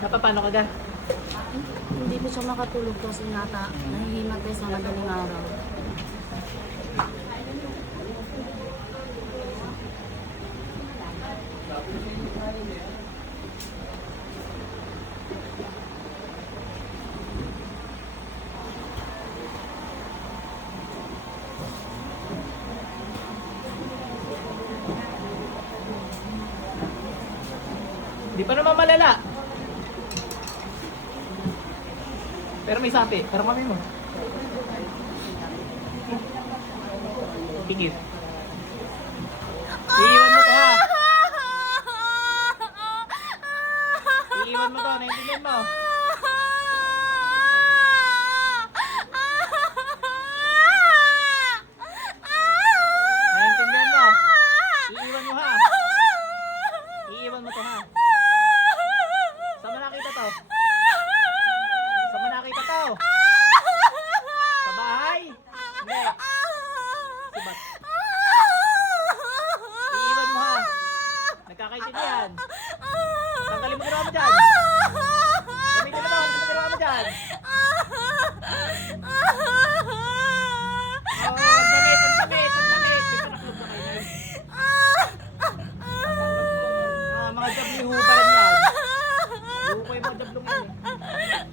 Napapano ka dyan? Hindi po siya makatulog kasi nahihimatay sa madaling araw. Di pa naman malala. Pero may sapi. Pero kami mo. Pingit. Iiwan mo to ha. Iiwan mo to. Naintindihan mo. Naintindihan mo. Iiwan mo ha. Iiwan mo to ha. Saan mo nakita to? Saan mo nakita to? Sa bahay? Hindi. Sibat. Iiwan mo ha. Nagkakaintindihan. Tanggalin mo ginawa mo dyan. Gamitin mo to. Ano mo ginawa mo dyan? Oh, ang damit, ang damit, ang damit. May panaklog na kayo. Mga W pa rin yan. Buko ko yung mga W yan eh.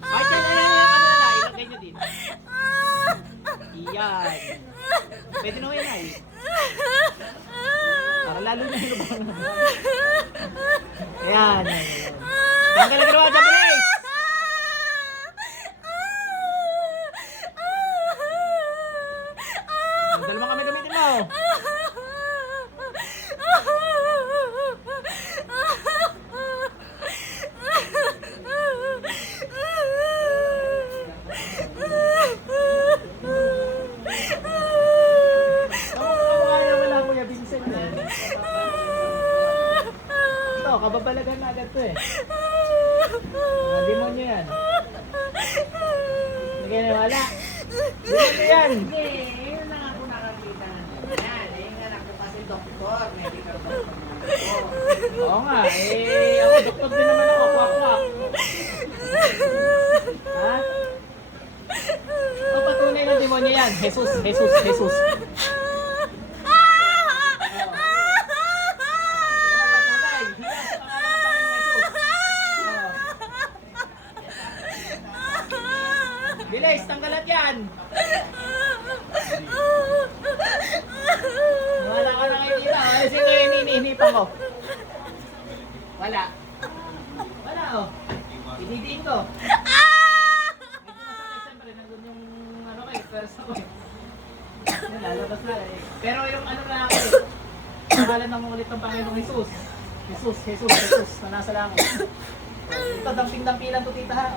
Ay, dyan, ano na, ilagay nyo din. Iyan. Pwede na yan ay. Para lalo na yung lubang. Ayan. Tanggal na ginawa dyan, bilis! Dalawa kami gamitin mo. Ito, kababalagan na agad to eh. Mga demonyo yan. Hindi kayo nawala. Demonyo yan. Hindi, yun na nga po nakakita na yan. Eh, yung anak ko kasi doktor, medical doctor naman ako. Oo nga, eh ako doktor din naman ako, kwak-kwak. Ha? Ito patunay ng demonyo yan. Jesus, Jesus, Jesus. Bilis, tanggalat yan! Wala ka na ngayon dito. Ay, sige, hinihinipan ko. Wala. Wala, oh. Inidiin ko. Medyo masakit siyempre. Nandun yung, ano kayo, first ako eh. Yan, lalabas na eh. Pero yung ano na ako eh. Pangalan ng ulit ng Panginoong Jesus. Jesus, Jesus, Jesus. Na nasa langit. Ito, damping-dampilan to, tita ha.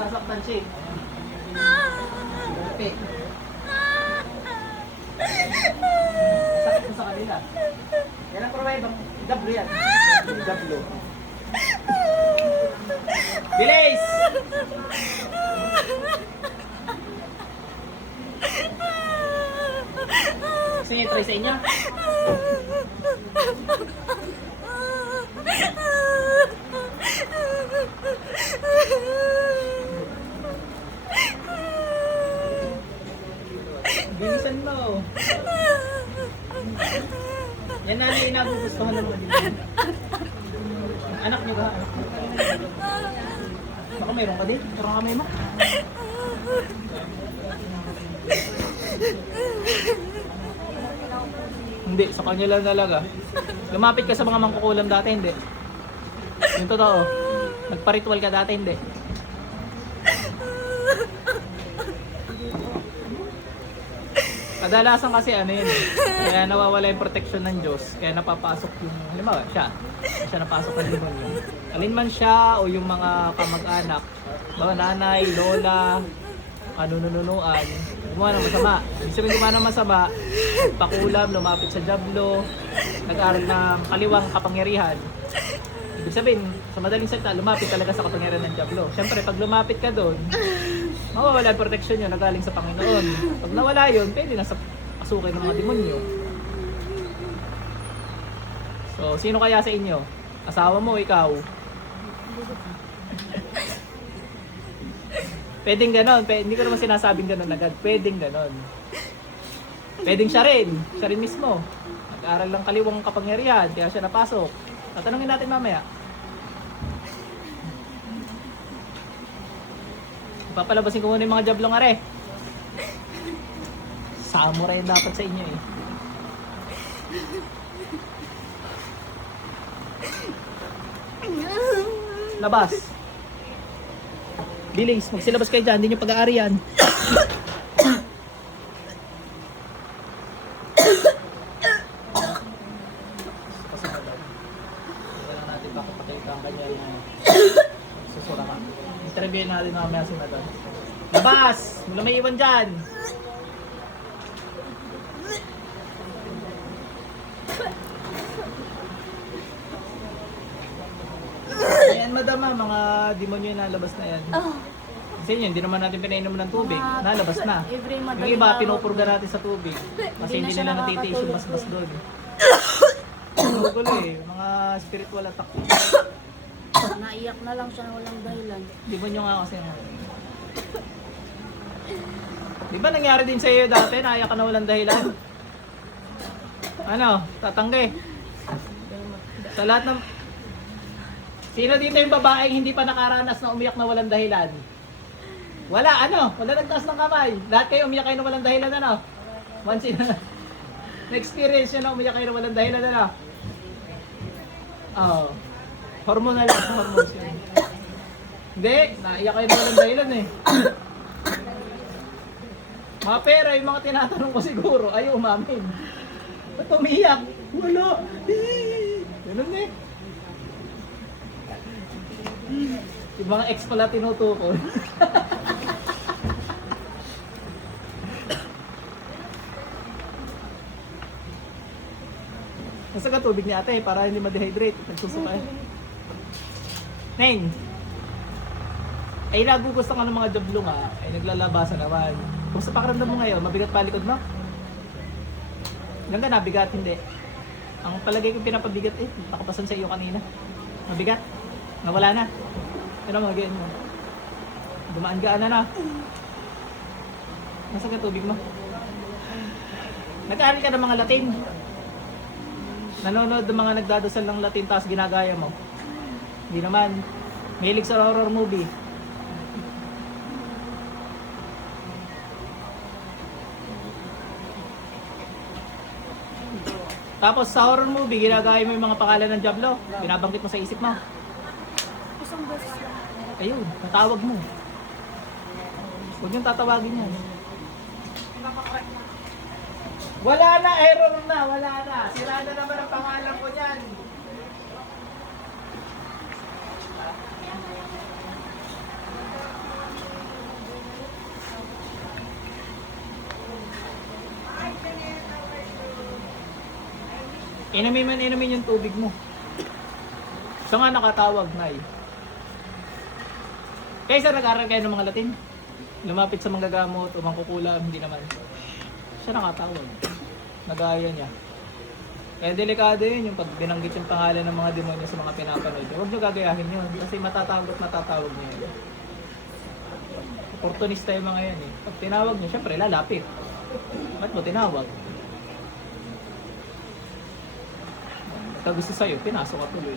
Sasaktan siya eh. Gapi. Sakit mo sa kanila. Yan ang provide ang W yan. W. Bilis! Gusto niyo try sa inyo? Bilisan mo. Yan na yung inagugustuhan ng mga din. Anak niyo ba? Baka mayroon ka din? Turang kamay mo. Hindi, sa kanya lang talaga. Lumapit ka sa mga mangkukulam dati, hindi. Yung totoo. Nagpa-ritual ka dati, hindi. Kadalasan kasi ano yun eh. Kaya nawawala yung protection ng Diyos. Kaya napapasok yung, halimbawa siya napasok ng demonyo. Alin man siya o yung mga kamag-anak, mga nanay, lola, nununuan, gumawa ng masama. Ibig sabihin gumawa ng masama, pakulam, lumapit sa jablo, nag-aaral ng kaliwang kapangyarihan. Ibig sabihin, sa madaling salita, lumapit talaga sa kapangyarihan ng jablo. Siyempre, pag lumapit ka doon, mawawala yung protection yun na galing sa Panginoon. Pag nawala yun, pwede na sa pasukin ng mga demonyo. So, sino kaya sa inyo? Asawa mo, ikaw. Pwedeng ganon. Hindi ko naman sinasabing ganon agad. Pwedeng ganon. Pwedeng siya rin. Siya rin mismo. Nag-aral ng kaliwang kapangyarihan. Kaya siya napasok. Tatanungin natin mamaya. Papalabasin ko muna yung mga jablong are. Samurai dapat sa inyo eh. Labas. Billings, magsilabas kayo dyan. Hindi nyo pag-aari yan. Hindi lang natin baka pakita ang kanya na susura ka. Interviewin natin mamaya si Madam. Labas! Mula may iwan dyan. Ayan madam ah, mga demonyo yung nalabas na yan. Kasi yun, hindi naman natin pinainom ng tubig. Nalabas na. Every Yung madaling iba, araw pinupurga natin sa tubig. Kasi Hindi na hindi siya nila natitiis yung nakakatulog basbas po. doon. Gulo eh, mga spiritual attack. Naiyak na lang siya na walang dahilan. Demonyo nga kasi. Di ba nangyari din sa iyo dati, naiyak ka na walang dahilan? Ano, tatanggi. Sa lahat ng... Sino dito yung babaeng hindi pa nakaranas na umiyak na walang dahilan? Wala, ano? Wala nagtaas ng kamay. Lahat kayo umiyak kayo na walang dahilan, ano? Once in na-experience nyo na umiyak kayo na walang dahilan, ano? Oh. Hormonal lang, hormones yun. Hindi, naiyak kayo na walang dahilan eh. Mga pera, yung mga tinatanong ko siguro, ay umamin. Ba't umiyak? Wala. Ganun eh. Yung mga ex pala tinutukol. Nasa ka tubig ni ate para hindi ma-dehydrate. Nagsusukay. Neng! Ay nagugusto ka ng mga jablong ah. Ay naglalabasan naman. Kung sa pakiramdam mo ngayon, mabigat pa likod mo? Ilan ka nabigat? Hindi. Ang palagay ko pinapabigat eh. Nakapasan sa iyo kanina. Mabigat? Nawala na. Pero magayin mo. Dumaan gaan na. Nasa ka tubig mo? Nag-aaral ka ng mga Latin. Nanonood ng mga nagdadasal ng Latin tapos ginagaya mo. Hindi naman. Mahilig sa horror movie. Tapos sa horror movie, ginagaya mo yung mga pangalan ng Diablo. Binabanggit mo sa isip mo. Isang beses lang. Ayun, natawag mo. Huwag yung tatawagin yan. Wala na, error na, wala na. Sira na naman ang pangalan ko niyan. Inumin yung tubig mo. Siya nga nakatawag, Nay. Kaysa nag-aral kayo ng mga Latin? Lumapit sa manggagamot o mangkukulam, hindi naman. Siya nakatawag. Nagaya niya. Kaya delikado yun yung pag binanggit yung pangalan ng mga demonyo sa mga pinapanood. Huwag nyo gagayahin yun kasi matatawag at matatawag niya yun. Opportunista yung mga yan eh. Pag tinawag niya, syempre lalapit. Ba't mo tinawag? Pagka gusto sa'yo, pinasok ka tuloy.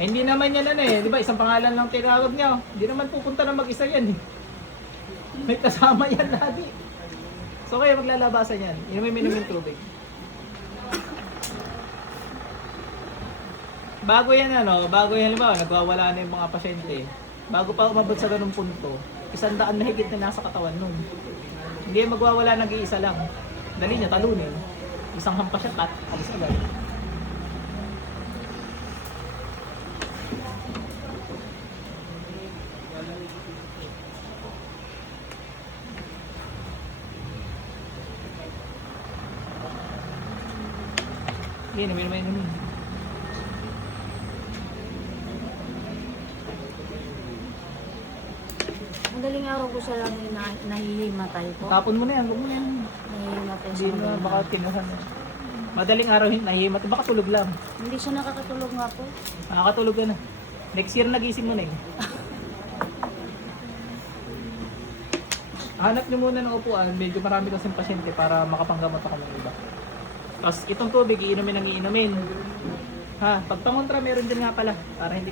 Eh, hindi naman yan eh. Di ba, isang pangalan lang tinawag niya. Hindi naman pupunta na mag-isa yan eh. May kasama yan lagi. So kayo maglalabasan yan. Inumin yung tubig. Bago yan bago yan halimbawa, nagwawala na yung mga pasyente. Bago pa umabot sa ganung punto, 100 na higit na nasa katawan nun. Hindi yan magwawala, nag-iisa lang. Dali niya, talunin. Isang hampas siya, alis agad. Inumin. Madaling araw ko siya lagi nahihimatay po. Tapon mo na yan, huwag mo na yan. Nahihimatay Hindi siya. na, baka tinuhan mo. Madaling araw nahihimat, baka tulog lang. Hindi siya nakakatulog nga po. Nakakatulog ka na. Next year nagising mo na eh. Hanap nyo muna ng upuan, medyo marami kasing pasyente para makapanggamot ako ng iba. Tapos itong tubig, iinumin ng iinumin. Ha, pag pangontra meron din nga pala, para hindi